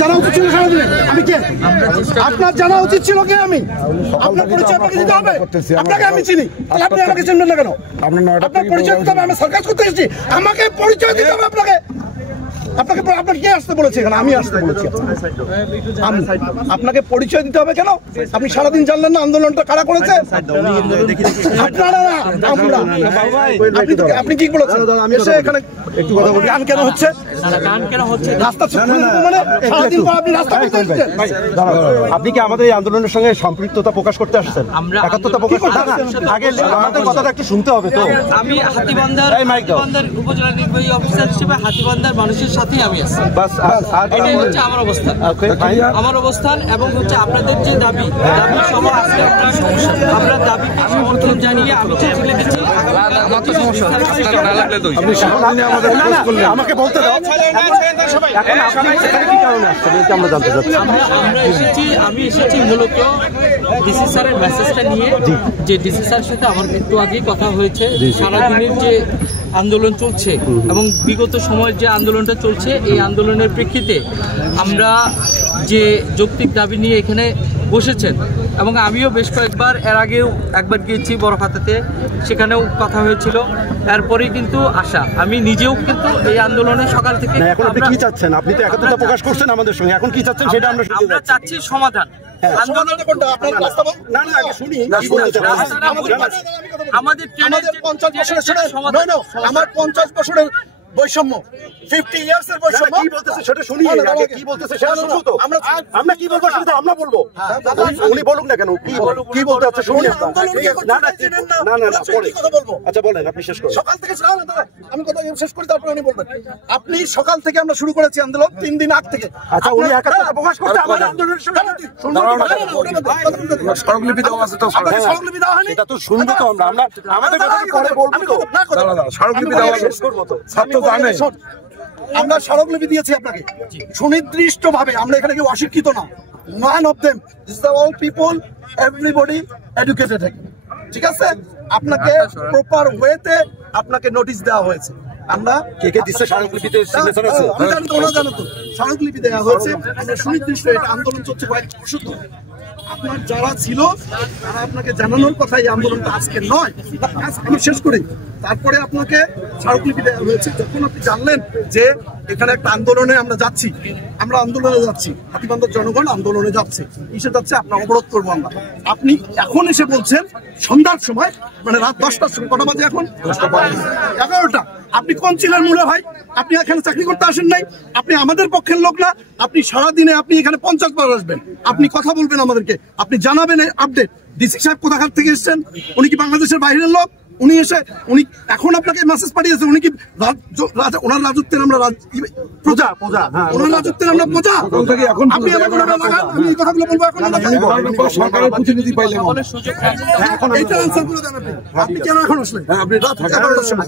জানা উচিত ছিল সারাদিনে আমি কে? আপনার জানা উচিত ছিল কে? আমি আপনার পরিচয় আপনাকে দিতে হবে। আপনাকে আমি চিনি, তাহলে আপনি আমাকে চিনবেন না কেন? আপনার পরিচয় দিতে হবে। আমি সার্কাস করতে এসেছি, আমাকে পরিচয় দিতে হবে আপনাকে। আপনাকে আপনাকে কে আসতে বলেছে এখানে? আমি আসতে বলেছি। আপনাকে পরিচয় দিতে হবে কেন? আপনি সারাদিন জানলেন না আন্দোলনটা কারা করেছে? আপনারা না, আমরা। আপনি কি বলেছেন? এসে এখানে একটু কথা বলি। গান কেন হচ্ছে? রাস্তা মানে সারাদিন পর আপনি রাস্তা করতে এসেছেন। আপনি কি আমাদের এই আন্দোলনের সঙ্গে সম্পৃক্ততা প্রকাশ করতে আসছেন? একাত্মতা প্রকাশ করতে আগে আমাদের কথাটা একটু শুনতে হবে তো। আমি হাতীবান্ধার উপজেলা নির্বাহী অফিসার হিসেবে হাতীবান্ধার মানুষের সাথেই আমি আছি। এটাই হচ্ছে আমার অবস্থান। আমার অবস্থান এবং হচ্ছে আপনাদের যে দাবি সভা আজকে আমরা দাবিকে সমর্থন জানিয়ে আমি চিঠি লিখেছি। আমাকে বলতে দাও আমি এসেছি মূলত ডিসি স্যারের মেসেজটা নিয়ে, যে ডিসি স্যারের সাথে আমার একটু আগেই কথা হয়েছে। সারাদিনের যে আন্দোলন চলছে এবং বিগত সময়ের যে আন্দোলনটা চলছে, এই আন্দোলনের প্রেক্ষিতে আমরা যে যৌক্তিক দাবি নিয়ে এখানে বসেছেন এবং আমিও বেশ কয়েকবার এর আগেও একবার গিয়েছি বড়খাতাতে, সেখানেও কথা হয়েছিল। এরপরেই কিন্তু আশা আমি নিজেও কিন্তু এই আন্দোলনে সকাল থেকে। এখন আপনি কি চাচ্ছেন? আপনি তো একাত্মতা প্রকাশ করছেন আমাদের সঙ্গে, এখন কি চাচ্ছেন সেটা আমরা চাচ্ছি সমাধান। আমাদের 50 বছরের বৈষম্য, 50 ইয়ার্সের বৈষম্য কি বলতেছে সেটা শুনি। আগে কি বলতেছে সেটা শুনবো তো। আমরা কি বলবো সেটা আমরা বলবো। উনি বলুক না কেন, কি বলতে আছে শুনি। আচ্ছা বলেন, আপনি শেষ করুন। সকাল থেকে আমি কথা শেষ করি, তারপরে উনি বলবেন। আপনি সকাল থেকে আমরা শুরু করেছি আন্দোলন 3 দিন আগ থেকে। আচ্ছা উনি একাত্মতা প্রকাশ করতে আমাদের আন্দোলনের সঙ্গে স্মারকলিপি দেওয়া আছে তো, স্মারকলিপি দেওয়া হয়নি, এটা তো শুনবো তো আমরা আমাদের কথা পরে বলবো তো। স্মারকলিপি দেওয়া শেষ করবো তো। আমরা স্মারকলিপি দিয়েছি আপনাকে সুনির্দিষ্ট ভাবে। আমরা এখানে কেউ অশিক্ষিত না। None of them, this is the all people, everybody educated. ঠিক আছে, আপনাকে প্রপার ওয়েতে আপনাকে নোটিশ দেওয়া হয়েছে। আমরা কে দিচ্ছে স্মারকলিপিতে সিগনেচার আছে? জানো তো স্মারকলিপি দেওয়া হয়েছে। আমরা সুনির্দিষ্ট, এটা আন্দোলন চলছে কয়েক বছর ধরে। আপনার যারা ছিল তারা আপনাকে জানানোর কথা এই আন্দোলনটা আজকে নয়। আমি শেষ করি, তারপরে আপনাকে স্মারকলিপি দেওয়া হয়েছে। যখন আপনি জানলেন যে এখানে একটা আন্দোলনে আমরা যাচ্ছি, আমরা আন্দোলনে যাচ্ছি, হাতীবান্ধার জনগণ আন্দোলনে যাচ্ছে, কিসে যাচ্ছে আপনার অবরোধ করবো আমরা। আপনি এখন এসে বলছেন সন্ধ্যার সময়, মানে রাত 10টার সময়, কটা বাজে এখন? 11টা। আপনি কোন ছিলেন মূলে ভাই? আপনি এখানে চাকরি করতে আসেন নাই, আপনি আমাদের পক্ষের লোক না। আপনি সারাদিনে আপনি এখানে 50 বার আসবেন, আপনি কথা বলবেন আমাদেরকে, আপনি জানাবেন আপডেট। ডিসি সাহেব কোথাকার থেকে এসেছেন? উনি কি বাংলাদেশের বাইরের লোক? উনি এসে উনি এখন আপনাকে মেসেজ পাঠিয়েছে। উনি কি ওনার রাজত্বের আমরা প্রজা? ওনার রাজত্বের আমরা প্রজা? আপনি আমি এই কথাগুলো বলবো এখন সরকারের প্রতিনিধি পাইলেন, এইটা আনসার করে দেন। আপনি কেন এখন আসলেন? আপনি রাত 11টার সময়।